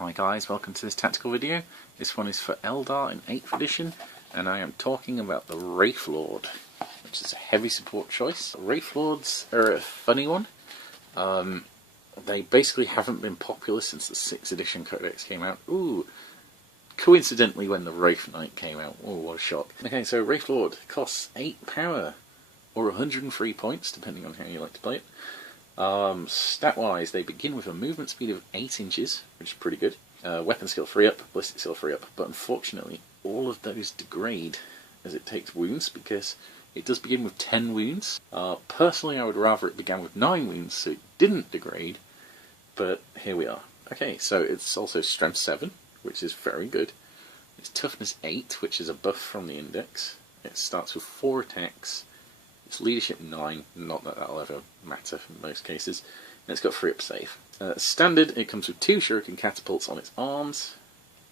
Hi guys, welcome to this tactical video. This one is for Eldar in 8th edition, and I am talking about the Wraithlord, which is a heavy support choice. Wraithlords are a funny one. They basically haven't been popular since the 6th edition codex came out. Ooh, coincidentally when the Wraith Knight came out. Oh, what a shock. Okay, so Wraithlord costs 8 power, or 103 points, depending on how you like to play it. Stat-wise, they begin with a movement speed of 8 inches, which is pretty good. Weapon skill 3 up, ballistic skill 3 up, but unfortunately all of those degrade as it takes wounds, because it does begin with 10 wounds. Personally, I would rather it began with 9 wounds so it didn't degrade, but here we are. Okay, so it's also strength 7, which is very good. It's toughness 8, which is a buff from the index. It starts with 4 attacks. It's leadership 9, not that that'll ever matter in most cases, and it's got 3 up save. Standard, it comes with 2 shuriken catapults on its arms,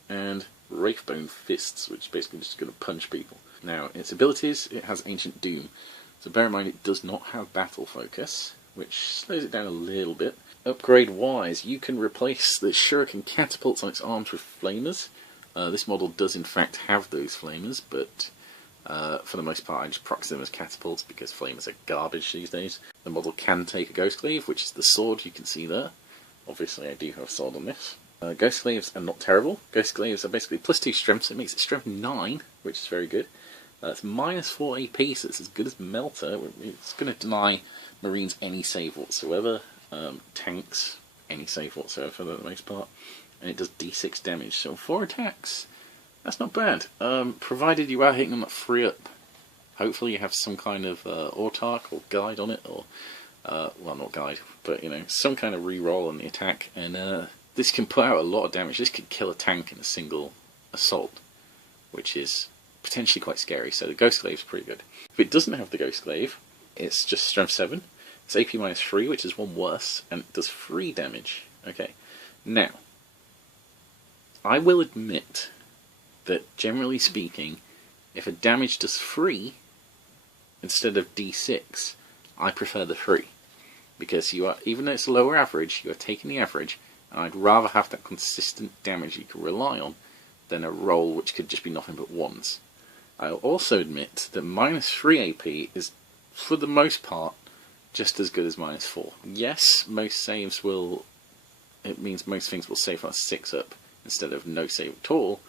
and wraithbone fists, which is basically just going to punch people. Now, its abilities, it has Ancient Doom, so bear in mind it does not have battle focus, which slows it down a little bit. Upgrade wise, you can replace the shuriken catapults on its arms with flamers. This model does in fact have those flamers, but for the most part I just proxy them as catapults because flamers are garbage these days. The model can take a Ghostglaive, which is the sword you can see there. Obviously I do have a sword on this. Ghostglaives are not terrible. Ghostglaives are basically plus 2 strength, so it makes it strength 9, which is very good. It's minus 4 AP, so it's as good as Melter. It's going to deny Marines any save whatsoever, tanks any save whatsoever for the most part, and it does d6 damage, so 4 attacks. That's not bad, provided you are hitting them at 3 up. Hopefully you have some kind of autark or guide on it, or, well, not guide, but you know, some kind of reroll on the attack, and this can put out a lot of damage. This could kill a tank in a single assault, which is potentially quite scary, so the Ghostglaive is pretty good. If it doesn't have the Ghostglaive, it's just strength 7, it's AP minus 3, which is 1 worse, and it does 3 damage. Okay, now, I will admit that generally speaking, if a damage does 3 instead of d6, I prefer the 3, because you are, even though it's lower average, you are taking the average, and I'd rather have that consistent damage you can rely on than a roll which could just be nothing but 1s. I'll also admit that minus 3 AP is, for the most part, just as good as minus 4. Yes, most saves will, it means most things will save on 6 up instead of no save at all,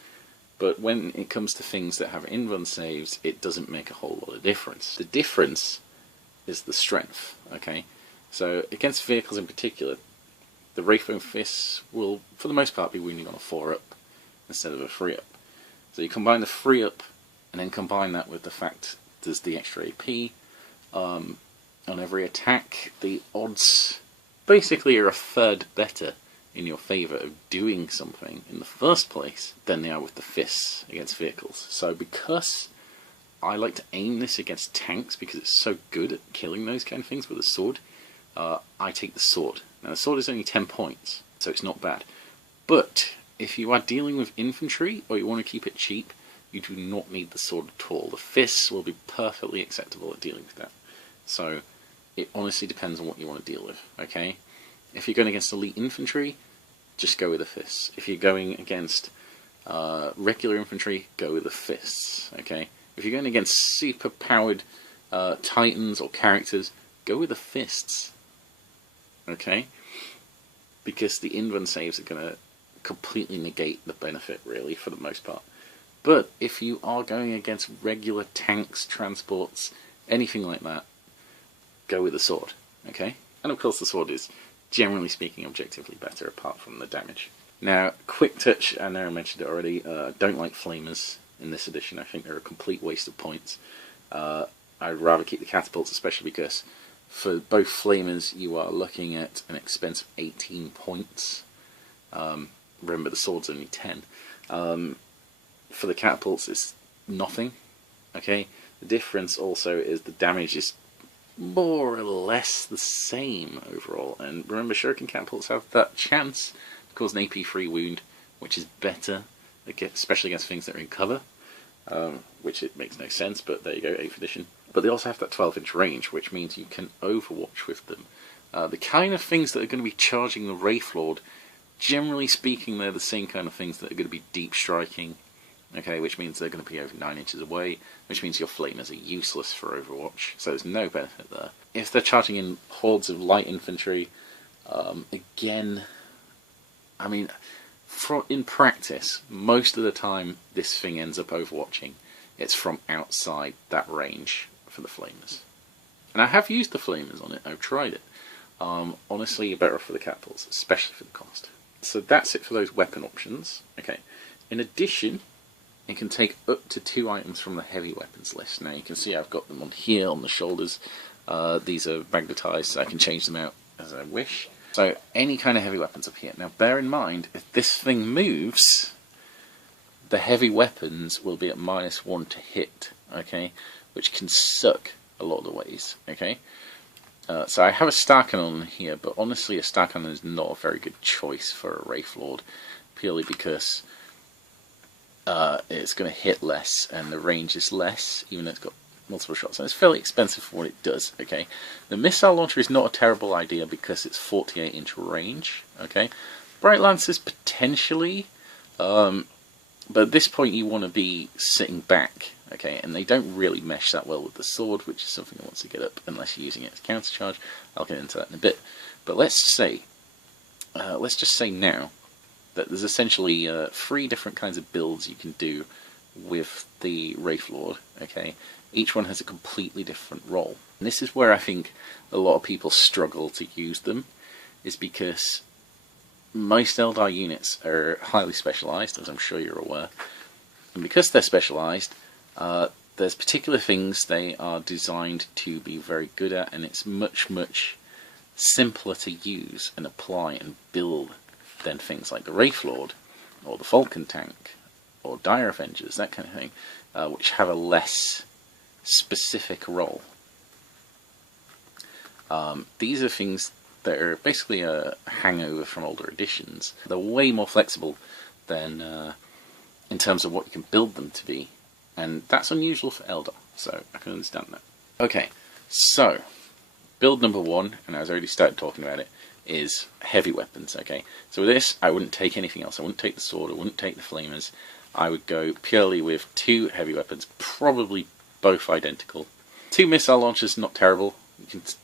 but when it comes to things that have in-run saves, it doesn't make a whole lot of difference. The difference is the strength, okay? So against vehicles in particular, the Wraithbone Fists will, for the most part, be wounding on a 4 up instead of a 3 up. So you combine the 3 up, and then combine that with the fact there's the extra AP. On every attack, the odds basically are a third better in your favour of doing something in the first place than they are with the fists against vehicles. So because I like to aim this against tanks because it's so good at killing those kind of things with a sword, I take the sword. Now the sword is only 10 points, so it's not bad. But if you are dealing with infantry, or you want to keep it cheap, you do not need the sword at all. The fists will be perfectly acceptable at dealing with that. So it honestly depends on what you want to deal with, okay? If you're going against elite infantry, just go with the fists. If you're going against regular infantry, go with the fists, okay? If you're going against super powered titans or characters, go with the fists, okay? Because the in-run saves are going to completely negate the benefit, really, for the most part. But if you are going against regular tanks, transports, anything like that, go with the sword, okay? And of course the sword is, generally speaking, objectively better apart from the damage. Now, quick touch, I know I mentioned it already, don't like flamers in this edition. I think they're a complete waste of points. I'd rather keep the catapults, especially because for both flamers you are looking at an expense of 18 points. Remember, the sword's only 10. For the catapults it's nothing, okay? The difference also is the damage is more or less the same overall, and remember, shuriken catapults have that chance to cause an AP-free wound, which is better, especially against things that are in cover, which it makes no sense, but there you go, 8th edition. But they also have that 12-inch range, which means you can overwatch with them. The kind of things that are going to be charging the Wraithlord generally speaking, they're the same kind of things that are going to be deep striking, okay, which means they're going to be over 9 inches away, which means your flamers are useless for Overwatch, so there's no benefit there. If they're charging in hordes of light infantry, again, I mean, in practice, most of the time this thing ends up overwatching. It's from outside that range for the flamers. And I have used the flamers on it, I've tried it. Honestly, you're better off for the catapults, especially for the cost. So that's it for those weapon options. Okay. In addition, you can take up to 2 items from the heavy weapons list. Now you can see I've got them on here on the shoulders. These are magnetized, so I can change them out as I wish. So any kind of heavy weapons up here. Now bear in mind, if this thing moves, the heavy weapons will be at -1 to hit, okay, which can suck a lot of the ways, okay. So I have a star cannon here, but honestly a star cannon is not a very good choice for a Wraithlord, purely because it's going to hit less and the range is less, even though it's got multiple shots, and it's fairly expensive for what it does, okay. The missile launcher is not a terrible idea because it's 48-inch range, okay. Bright Lances potentially, but at this point you want to be sitting back, okay, and they don't really mesh that well with the sword, which is something I want to get up unless you're using it as countercharge. I'll get into that in a bit. But let's just say now that there's essentially 3 different kinds of builds you can do with the Wraithlord, okay. Each one has a completely different role. And this is where I think a lot of people struggle to use them, is because most Eldar units are highly specialised, as I'm sure you're aware. And because they're specialised, there's particular things they are designed to be very good at, and it's much, much simpler to use and apply and build than things like the Wraithlord, or the Falcon Tank, or Dire Avengers, that kind of thing, which have a less specific role. These are things that are basically a hangover from older editions. They're way more flexible than in terms of what you can build them to be, and that's unusual for Eldar, so I can understand that. Okay, so build number 1, and I was already started talking about it, is heavy weapons, okay. So with this, I wouldn't take anything else. I wouldn't take the sword, I wouldn't take the flamers. I would go purely with 2 heavy weapons, probably both identical. 2 missile launchers, not terrible.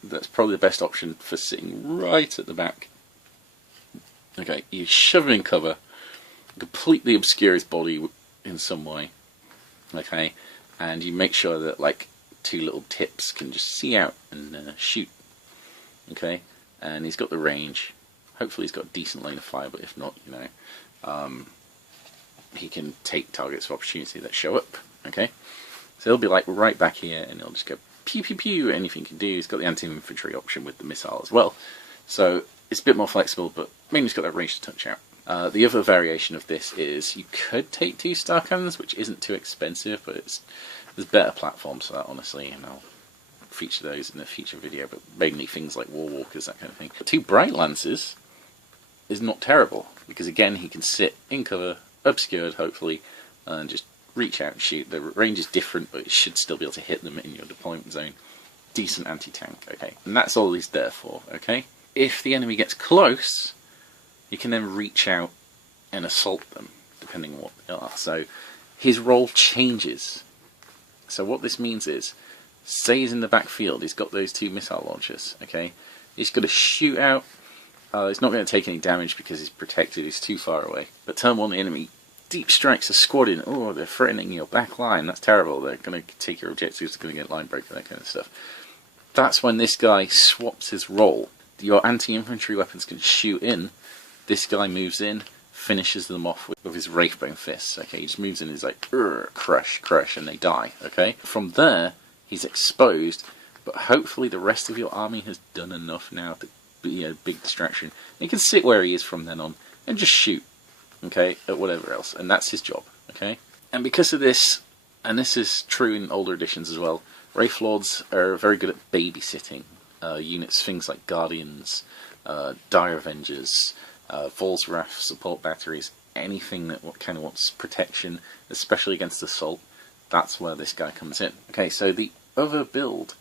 That's probably the best option for sitting right at the back. Okay, you shove him in cover, completely obscure his body in some way, okay, and you make sure that like 2 little tips can just see out and shoot, okay, and he's got the range. Hopefully he's got a decent lane of fire, but if not, you know, he can take targets of opportunity that show up, okay. So he'll be like right back here, and he'll just go pew pew pew. Anything he can do. He's got the anti-infantry option with the missile as well, so it's a bit more flexible, but mainly he's got that range to touch out. The other variation of this is you could take 2 star cannons, which isn't too expensive, but there's better platforms for that, honestly, and I'll feature those in a future video. But mainly things like War Walkers, that kind of thing. 2 Bright Lances is not terrible because again he can sit in cover, obscured hopefully, and just reach out and shoot. The range is different, but it should still be able to hit them in your deployment zone. Decent anti-tank, okay? And that's all he's there for, okay? If the enemy gets close, you can then reach out and assault them, depending on what they are. So his role changes. So what this means is, say he's in the backfield, he's got those 2 missile launchers, okay? He's got to shoot out. He's not going to take any damage because he's protected, he's too far away. But turn 1, the enemy deep strikes a squad in. Oh, they're threatening your back line. That's terrible. They're going to take your objectives. They're going to get line breaker, that kind of stuff. That's when this guy swaps his role. Your anti-infantry weapons can shoot in. This guy moves in, finishes them off with his Wraithbone fists. Okay, he just moves in. He's like crush, crush, and they die. Okay. From there, he's exposed. But hopefully, the rest of your army has done enough now to be a big distraction. He can sit where he is from then on and just shoot. Okay, at whatever else, and that's his job, okay? And because of this, and this is true in older editions as well, Wraithlords are very good at babysitting units, things like Guardians, Dire Avengers, Volsrath support batteries, anything that kind of wants protection, especially against assault. That's where this guy comes in. Okay, so the other build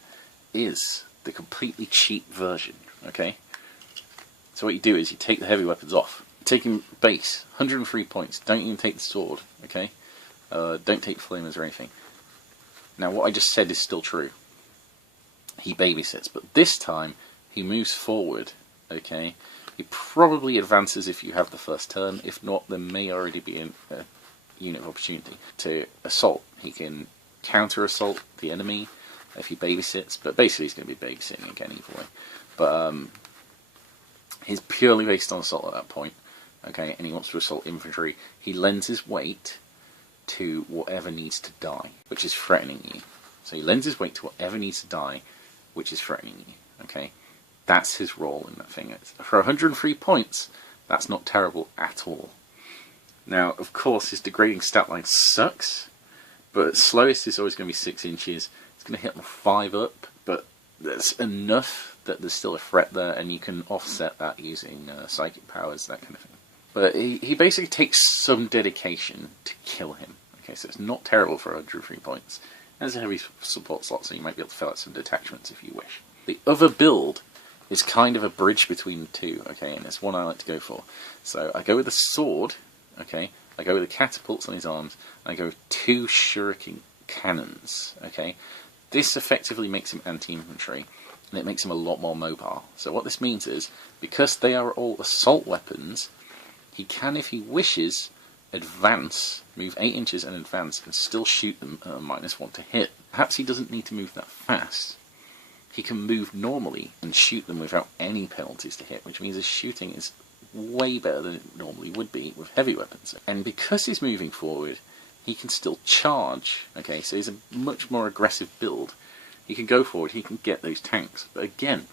is the completely cheap version, okay? So what you do is you take the heavy weapons off. taking base, 103 points. Don't even take the sword, okay? Don't take flamers or anything. Now, what I just said is still true. He babysits, but this time he moves forward, okay? He probably advances if you have the first turn. If not, there may already be a unit of opportunity to assault. He can counter-assault the enemy if he babysits, but basically he's going to be babysitting again either way. But he's purely based on assault at that point, okay, and he wants to assault infantry. He lends his weight to whatever needs to die, which is threatening you. So he lends his weight to whatever needs to die, which is threatening you, okay? That's his role in that thing. For 103 points, that's not terrible at all. Now, of course, his degrading stat line sucks, but slowest is always going to be 6 inches. It's going to hit him 5 up, but that's enough that there's still a threat there, and you can offset that using psychic powers, that kind of thing. But he basically takes some dedication to kill him. Okay, so it's not terrible for 103 points. And it's a heavy support slot, so you might be able to fill out some detachments if you wish. The other build is kind of a bridge between the two, okay, and it's one I like to go for. So I go with the sword, okay, I go with the catapults on his arms, and I go with 2 shuriken cannons, okay. This effectively makes him anti-infantry, and it makes him a lot more mobile. So what this means is, because they are all assault weapons, he can, if he wishes, advance, move 8 inches and advance, and still shoot them at a -1 to hit. Perhaps he doesn't need to move that fast. He can move normally and shoot them without any penalties to hit, which means his shooting is way better than it normally would be with heavy weapons. And because he's moving forward, he can still charge, okay, so he's a much more aggressive build. He can go forward, he can get those tanks, but again,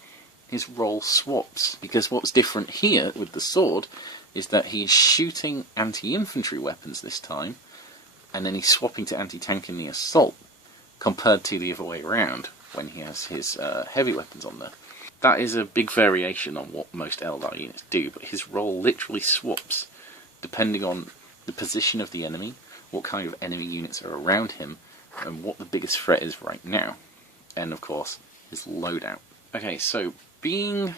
his role swaps, because what's different here with the sword is that he's shooting anti-infantry weapons this time, and then he's swapping to anti-tank in the assault, compared to the other way around, when he has his heavy weapons on there. That is a big variation on what most Eldar units do, but his role literally swaps, depending on the position of the enemy, what kind of enemy units are around him, and what the biggest threat is right now. And of course, his loadout. Okay, so being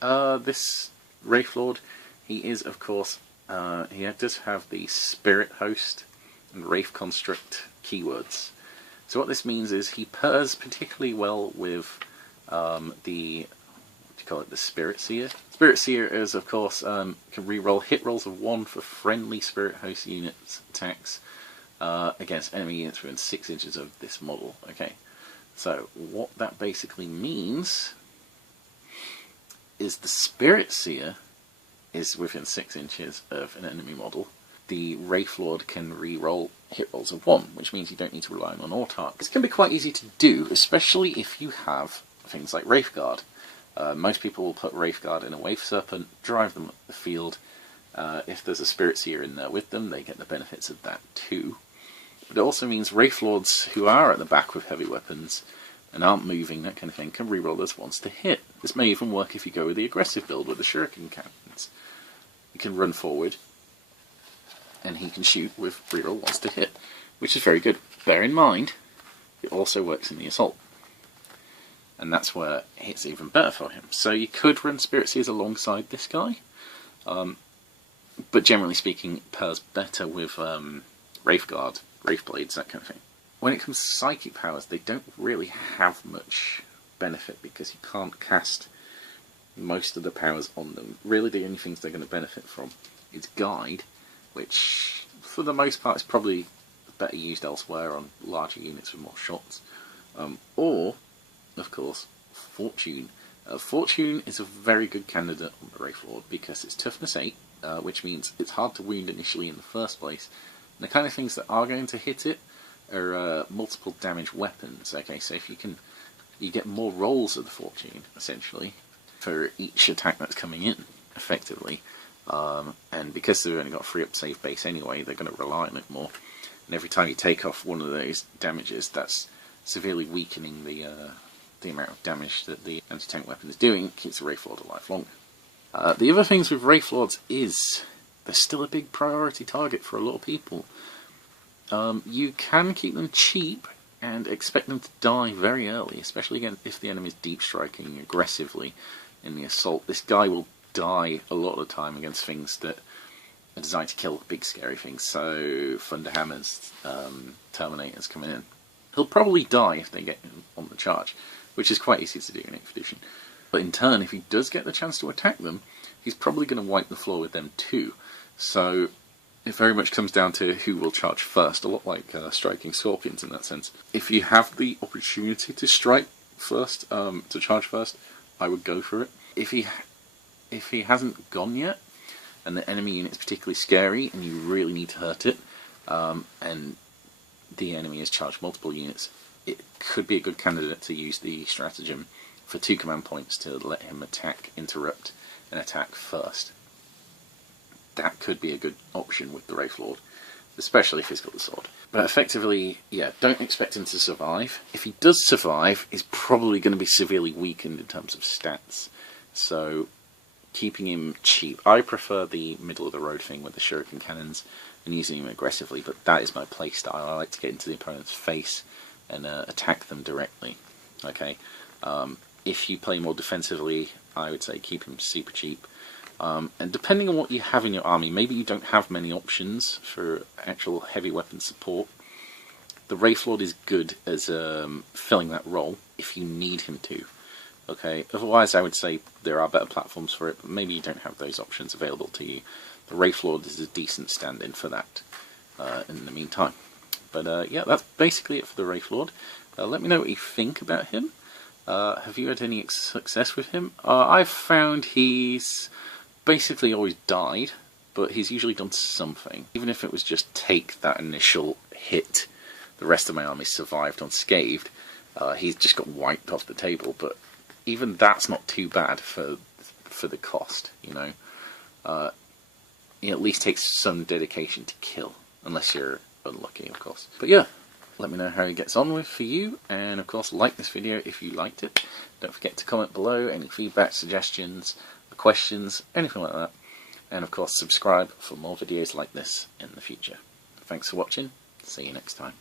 this Wraithlord, he is, of course, he does have the Spirit Host and Wraith Construct keywords. So what this means is he pairs particularly well with the Spirit Seer. Spirit Seer is, of course, can reroll hit rolls of 1 for friendly Spirit Host units attacks against enemy units within 6 inches of this model. Okay, so what that basically means is the Spirit Seer is within 6 inches of an enemy model. The Wraithlord can re-roll hit rolls of 1, which means you don't need to rely on autarch. This can be quite easy to do, especially if you have things like Wraithguard. Most people will put Wraithguard in a Wave Serpent, drive them up the field. If there's a Spirit Seer in there with them, they get the benefits of that too. But it also means Wraithlords who are at the back with heavy weapons and aren't moving, that kind of thing, can re-roll those ones to hit. This may even work if you go with the aggressive build with the shuriken cannons. He can run forward, and he can shoot with reroll ones to hit, which is very good. Bear in mind, it also works in the assault, and that's where it's even better for him. So you could run Spirit Seers alongside this guy, but generally speaking, it pairs better with Wraithguard, Wraithblades, that kind of thing. When it comes to psychic powers, they don't really have much benefit because you can't cast most of the powers on them. Really, the only things they're going to benefit from is Guide, which for the most part is probably better used elsewhere on larger units with more shots. Or, of course, Fortune. Fortune is a very good candidate on the Wraithlord because it's toughness 8, which means it's hard to wound initially in the first place. And the kind of things that are going to hit it are multiple damage weapons. Okay, so if you get more rolls of the Fortune, essentially, for each attack that's coming in, effectively. And because they've only got a free up save base anyway, they're going to rely on it more. And every time you take off one of those damages, that's severely weakening the amount of damage that the anti-tank weapon is doing, keeps the Wraithlord alive longer. The other things with Wraithlords is they're still a big priority target for a lot of people. You can keep them cheap and expect them to die very early, especially again if the enemy is deep striking aggressively in the assault. This guy will die a lot of the time against things that are designed to kill big scary things. So Thunderhammers, Terminators coming in. He'll probably die if they get on the charge, which is quite easy to do in 8th edition. But in turn, if he does get the chance to attack them, he's probably going to wipe the floor with them too. So it very much comes down to who will charge first, a lot like striking Scorpions in that sense. If you have the opportunity to strike first, to charge first, I would go for it. If he hasn't gone yet, and the enemy unit's particularly scary, and you really need to hurt it, and the enemy has charged multiple units, it could be a good candidate to use the stratagem for 2 command points to let him attack, interrupt, and attack first. That could be a good option with the Wraithlord, especially if he's got the sword. But effectively, yeah, don't expect him to survive. If he does survive, he's probably going to be severely weakened in terms of stats. So keeping him cheap. I prefer the middle of the road thing with the shuriken cannons and using him aggressively, but that is my playstyle. I like to get into the opponent's face and attack them directly. Okay, if you play more defensively, I would say keep him super cheap. And depending on what you have in your army, maybe you don't have many options for actual heavy weapon support. The Wraithlord is good as filling that role if you need him to. Okay, otherwise I would say there are better platforms for it, but maybe you don't have those options available to you. The Wraithlord is a decent stand-in for that in the meantime. But yeah, that's basically it for the Wraithlord. Let me know what you think about him. Have you had any success with him? I've found he's basically always died, but he's usually done something. Even if it was just take that initial hit, the rest of my army survived unscathed. He's just got wiped off the table, but even that's not too bad for the cost, you know. It at least takes some dedication to kill, unless you're unlucky, of course. But yeah, let me know how he gets on with for you, and of course like this video if you liked it. Don't forget to comment below any feedback, suggestions, questions, anything like that. And of course subscribe for more videos like this in the future. Thanks for watching, see you next time.